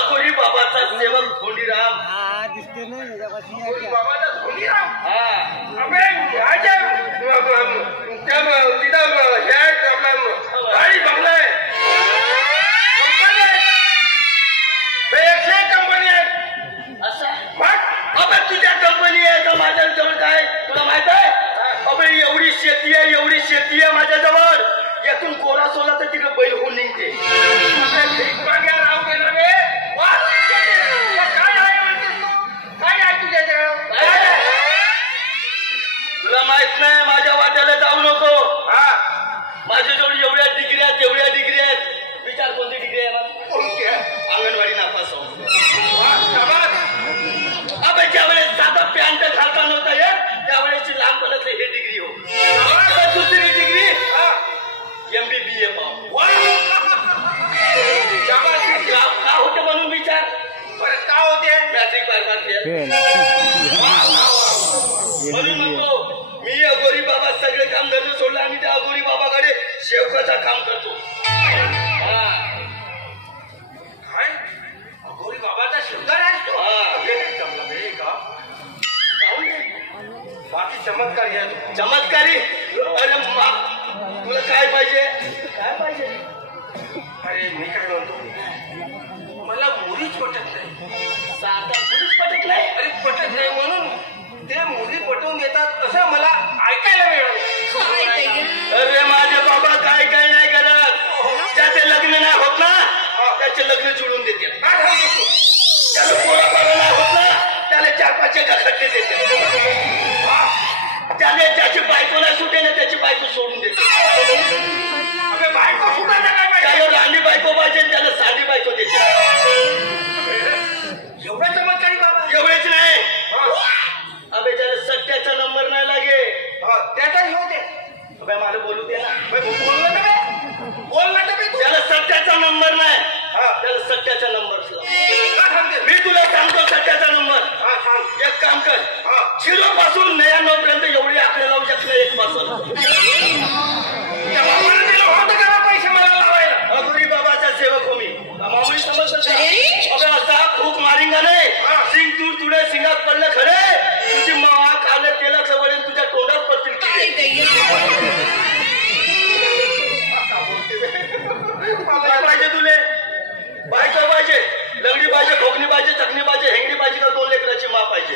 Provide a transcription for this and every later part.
अघोरी बाबाचा सेवक धोंडीराम. दिसते नाही बाबाचा धोंडीराम. अबे ह्याच्या तिथं हे आपला गाडी बंगला आहे, कंपनी आहे. असं मग अबे तुझ्या कंपनी आहे तर माझ्या जवळ काय तुला माहित आहे? अबे एवढी शेती आहे माझ्याजवळ. यातून कोरा सोला तर तिकडे बैल होऊन निघते. तुला माहित नाही, माझ्या वाट्याला जाऊ नको. माझ्याजवळ एवढ्या डिग्री आहेत. विचार कोणती डिग्री आहे मला? अंगणवाडी नापास. अबे ज्यावेळेस साधा पॅन्ट घालता नव्हता येत त्यावेळेसची लहानपणातली हे डिग्री हो. दुसरी डिग्री MBBA पाव. का होते म्हणून विचार. का होते? मॅट्रिक पास करते म्हणून म्हणतो मी अघोरी बाबा सगळे काम धरणं सोडलं आणि त्या अघोरी बाबाकडे शेवकाचा काम करतो. काय अघोरी बाबाचा शेवकार आहे तो? जमला बे का? बाकी चमत्कारी आहे. चमत्कारी? अरे तुला काय पाहिजे? अरे मी काय म्हणतो, मला मुलीच पटत नाही. मुलीच पटत नाही? अरे पटत नाही म्हणून ते मुली पटवून देतात असं मला ऐकायला मिळालं. अरे माझे बाबा काय नाही करत. ज्याचे लग्न नाही होत ना त्याचे लग्न जुळून देते. त्याला पोराबाळा नाही होत ना त्याला 4-5 एका खड्डे देते. त्याने ज्याची बायको नाही सुटे ना त्याची बायको सोडून देते. बायको सुटायचं काय पाहिजे? त्याला राणी बायको पाहिजे त्याला साधी बायको देते. एवढा चमत्कारी बाबा? एवढेच नाही. अबे त्याला सत्याचा नंबर नाही लागे त्याचा घेऊ दे. अबे मला बोलू दे ना. बोल ना त्याला सत्याचा नंबर नाही. त्याला सत्याचा नंबर मी तुला सांगतो. सत्याचा नंबर एक काम कर, 0 पासून 99 पर्यंत एवढी आकडे लावू शकलं 1 पासून. पैसे मला लावायला. अघोरी बाबाचा सेवक हो मी. मामुली समजत असा खूप मारिंगा नाही. सिंग दूर तुडे सिंगात पडलं खरे. तुझी मावा काले तेलाचं वडील तुझ्या तोंडात पडतील. काय पाहिजे तुले? बायको पाहिजे, लंगडी पाहिजे, भोगणी पाहिजे, चकणी पाहिजे, हेंगडी पाहिजे का 2 लेकराची मा पाहिजे?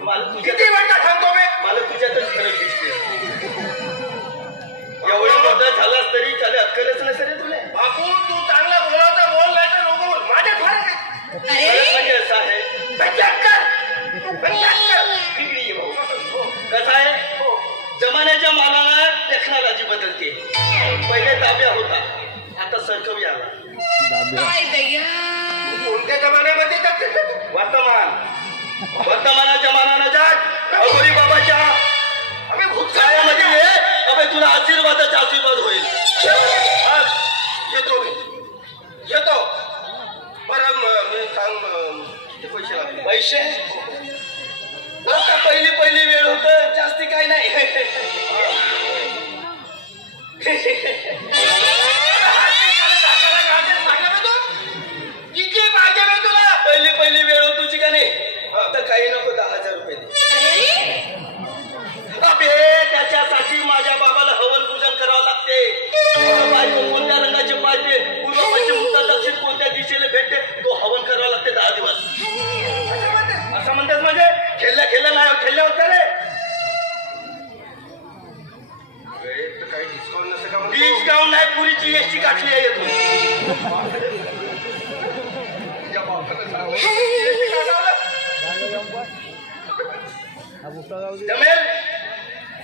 मला तुझ्या सांगतो मला तुझ्यातच फरक दिसते. एवढं मोठा झालास तरी त्याला अक्कलच नसेल तुला. बापू तू चांगला बोलावता बोल नाही तर नको बोल. माझ्यात फरक म्हणजे असं आहे कसं आहे जमान्याच्या मानाला टेक्नॉलॉजी बदलते. पहिले दाब्या होता आता सरकवी आला. कोणत्या जमान्यामध्ये वर्तमानाच्या मानानं जात अघोरी बाबाच्या अबे भूतकाळामध्ये अबे तुला आशीर्वादाचा आशीर्वाद होईल. येतो बरं मी सांग किती पैसे लागले? पैसे आता पहिली वेळ होत जास्ती काही नाही. किती पाहिजे तुला? पहिली वेळ हो तुझी का नाही? आता काही नको 10,000 रुपये दे. अबे त्याच्यासाठी माझ्या बाबाला हवन पूजन करावं लागते. बायको कोणत्या रंगाचे पाहिजे, पूर्व पश्चिम उत्तर दक्षिण कोणत्या दिशेला भेटते तो हवन करावा लागते 10 दिवस. असं म्हणतात म्हणजे खेळल्या नाही खेळल्या होत्या रे. काही डिस्काउंट नसेल का? डिस्काउंट नाही, पुरी GST काटली आहे येतो. जमेल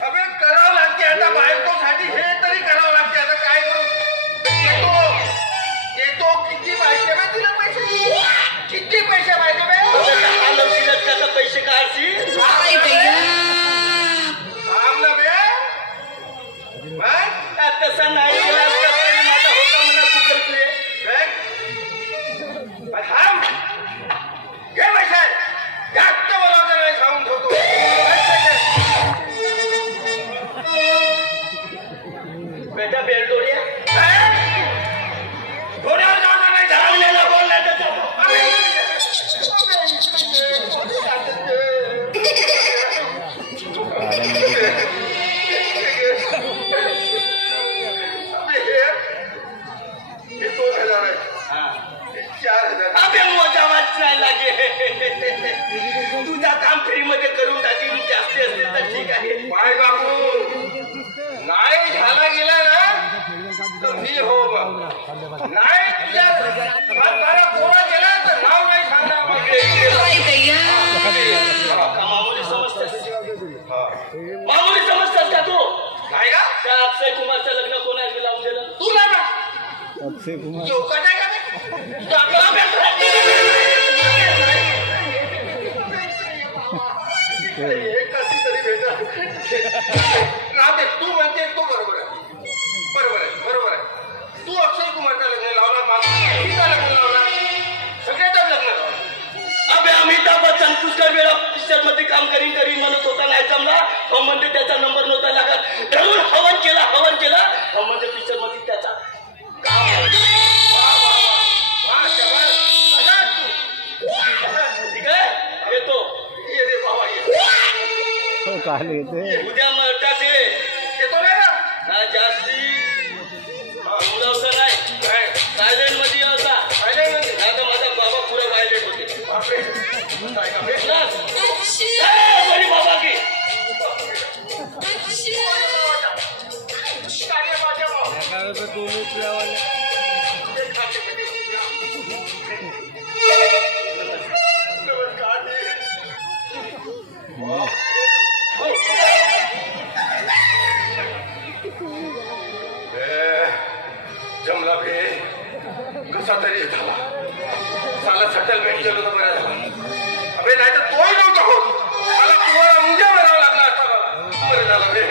अबे करावं लागते. आता बायकोसाठी हे तरी करावं लागते. आता काय करू? येतो किती पाहिजे बे तुला पैसे? किती पैसे पाहिजे बे? त्याचा पैसे काढशील तसा नाही माझा होता म्हणा गुगल पे. घे पैसे जास्त बोलावता नाही सांगून ठेवतो. बेटा बेलडोरिया घोड्यावर जाऊन नाही धरावलेला बोलला त्याचा हे 2000 आहे 4000 अबे मजा वाचायला लागे तुझा काम फ्री मध्ये करून टाकी जास्ती असतील तर ठीक आहे बाय बापू नाही झाला गेला ना तर मी हो नाही तुझ्या पोरा गेला तर नाव नाही सांगणार मामुली समजतात का तू काय का त्या अक्षय कुमारचं लग्न कोणाला लावून दिलं तू ना अक्षय कुमार चौकात आहे का कशी तरी भेटा तू म्हणते तो बरोबर आहे तू अक्षय कुमारचं लग्न लावला मामीचा लग्न लावला सगळ्याच लग्न लावला अबे अमिताभ बच्चन पुष्कळ वेळा पिक्चर मध्ये काम करीन म्हणत होता नाही जमला हम म्हणजे त्याचा नंबर नव्हता लागत धरून हवन केला हम म्हणजे पिक्चर मध्ये त्याचा येतो ये रे बाबा उद्या मरता ते येतो ना जास्ती नाही सायलेंट मध्ये होता आता माझा बाबा पुरा वायलेट होते बाबा की जमला बे कसा तरी झाला साला सेटलमेंट केलं तर बरं झालं अबे नाही तर तोही नव्हता होत मला तुम्हाला उद्या बनावं लागला असता मला बरं झाला बे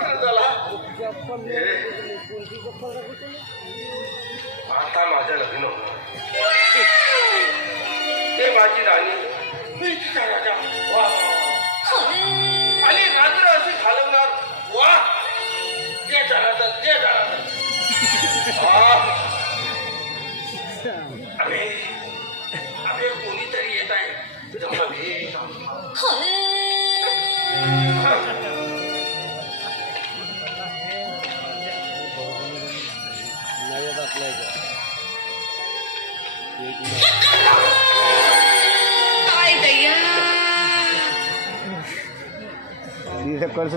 बरं झाला आता माझं लग्न होणार ते माझी राणी मी तिचा राजा वा आणि रात्र अशी घालवणार वा ते झाला अबे कोणीतरी येत आहे कर्ज